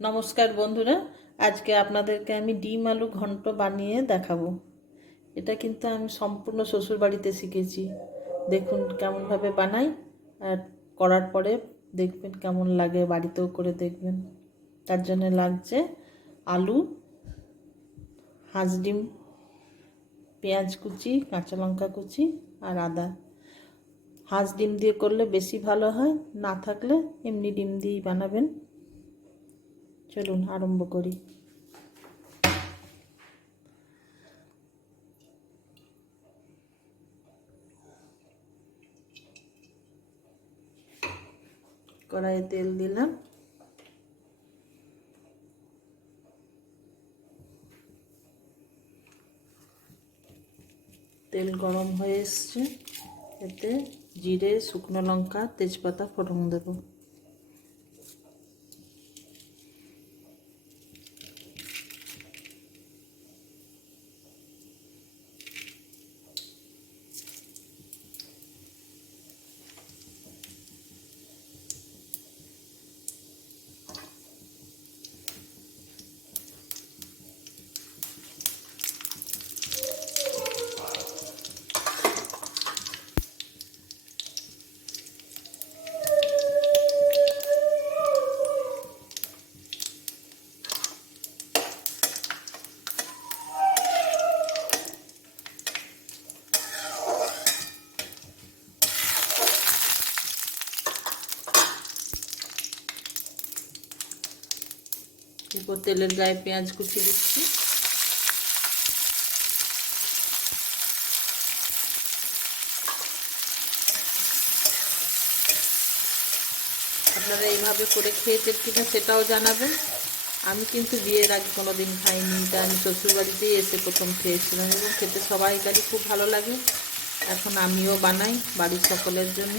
নমস্কার বন্ধুরা, আজকে আপনাদেরকে আমি ডিম আলু ঘন্ট বানিয়ে দেখাবো। এটা কিন্তু আমি সম্পূর্ণ শ্বশুর বাড়িতে শিখেছি। দেখুন কেমনভাবে বানাই আর করার পরে দেখবেন কেমন লাগে, বাড়িতেও করে দেখবেন। তার জন্য লাগছে আলু, হাঁস ডিম, পেঁয়াজ কুচি, কাঁচা লঙ্কা কুচি আর আদা। হাঁস ডিম দিয়ে করলে বেশি ভালো হয়, না থাকলে এমনি ডিম দিয়েই বানাবেন। চলুন আরম্ভ করি। কড়াইয়ে তেল দিলাম। তেল গরম হয়ে এসছে। এতে জিরে, শুকনো লঙ্কা, তেজপাতা, ফোড়ন দেবো। এরপর তেলের গায়ে পেঁয়াজ কুচি দিচ্ছি। আপনারা এইভাবে করে খেয়েছেন কিনা সেটাও জানাবেন। আমি কিন্তু বিয়ের আগে কোনো দিন খাইনি, এটা আমি শ্বশুরবাড়িতেই এসে প্রথম খেয়েছিলাম এবং খেতে সবাই গাড়ি খুব ভালো লাগে। এখন আমিও বানাই বাড়ির সকলের জন্য।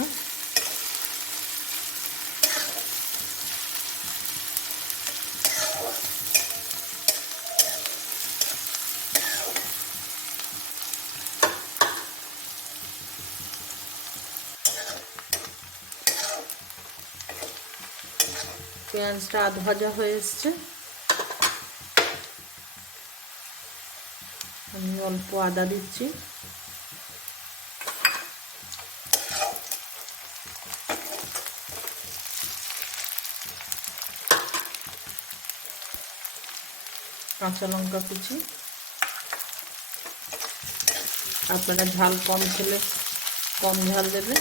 পেঁয়াজটা আধ ভাজা হয়ে এসছে। আমি অল্প আদা দিচ্ছি। কাঁচা লঙ্কা কুচি। আপনারা ঝাল কম খেলে কম ঝাল দেবে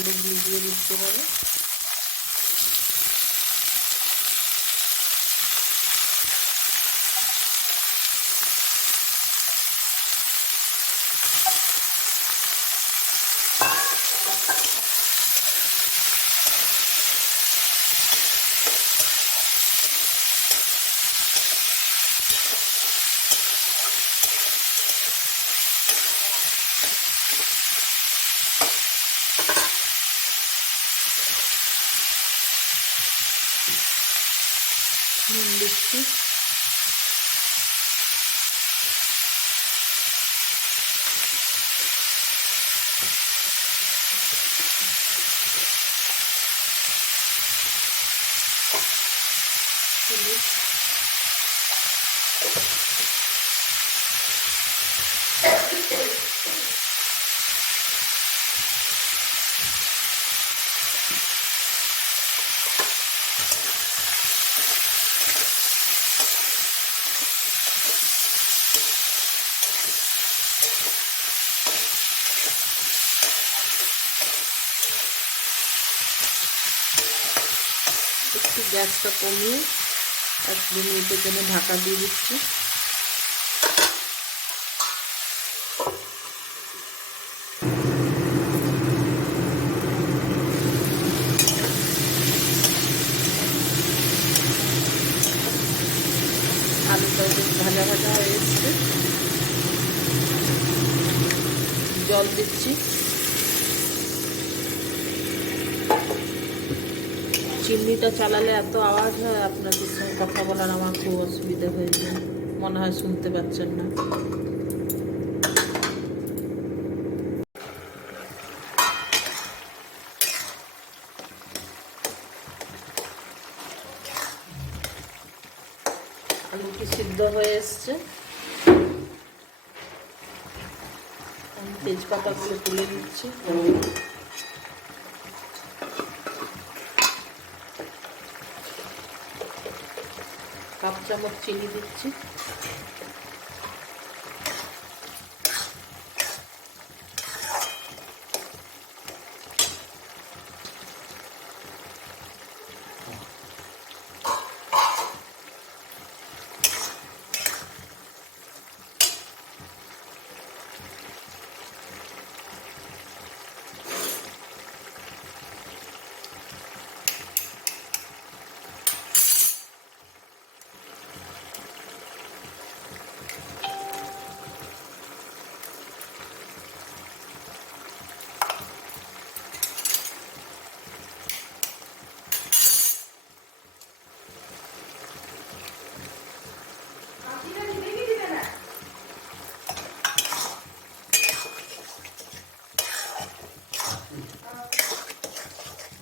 আলুগুলো দিয়ে দিতে পারে। নুন দিচ্ছি গ্যাসটা কমিয়ে এক দু মিনিটের জন্য ঢাকা দিয়ে দিচ্ছি। আলুটাও বেশ ভাজা ভাজা হয়ে এসছে। জল দিচ্ছি। চিমনিটা চালালে এত আওয়াজ হয় আপনাদের সঙ্গে কথা বলার আমার খুব অসুবিধা হয়ে যায়। মনে হয় শুনতে পাচ্ছেন না। আলুটি সিদ্ধ হয়ে এসছে? তেজপাতাগুলো তুলে দিচ্ছি চামচ চিনি দিচ্ছি।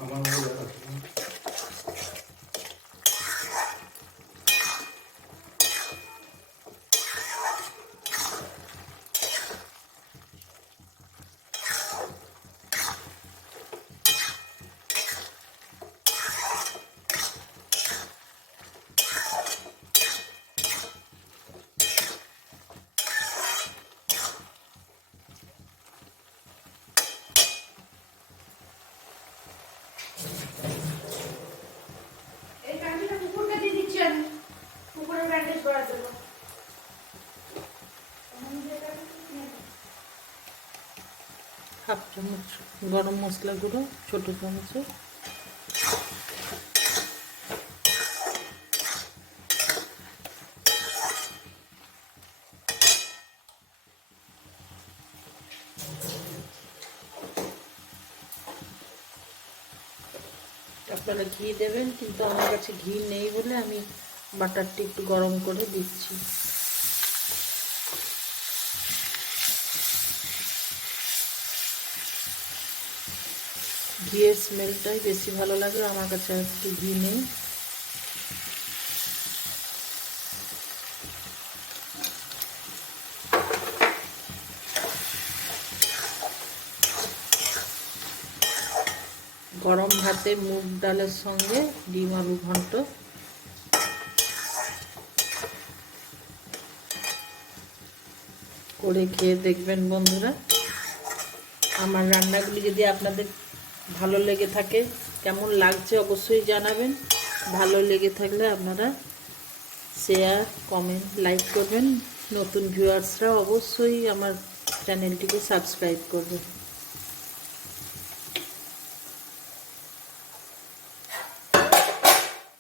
আমার মনে হয় চামচ গরম মশলা গুঁড়ো, ছোটো চামচে। আপনারা ঘি দেবেন, কিন্তু আমার কাছে ঘি নেই বলে আমি বাটারটি একটু গরম করে দিচ্ছি। ঘিয়ের স্মেলটাই বেশি ভালো লাগে, আমার কাছে একটু ঘি নেই। গরম ভাতে মুগ ডালের সঙ্গে ডিম আলু ঘন্ট। করে খেয়ে দেখবেন বন্ধুরা। আমার রান্নাগুলি যদি আপনাদের ভালো লেগে থাকে। কেমন লাগছে অবশ্যই জানাবেন। ভালো লেগে থাকলে আপনারা শেয়ার কমেন্ট লাইক করবেন। নতুন ভিউয়ার্সরা অবশ্যই আমার চ্যানেলটিকে সাবস্ক্রাইব করবেন।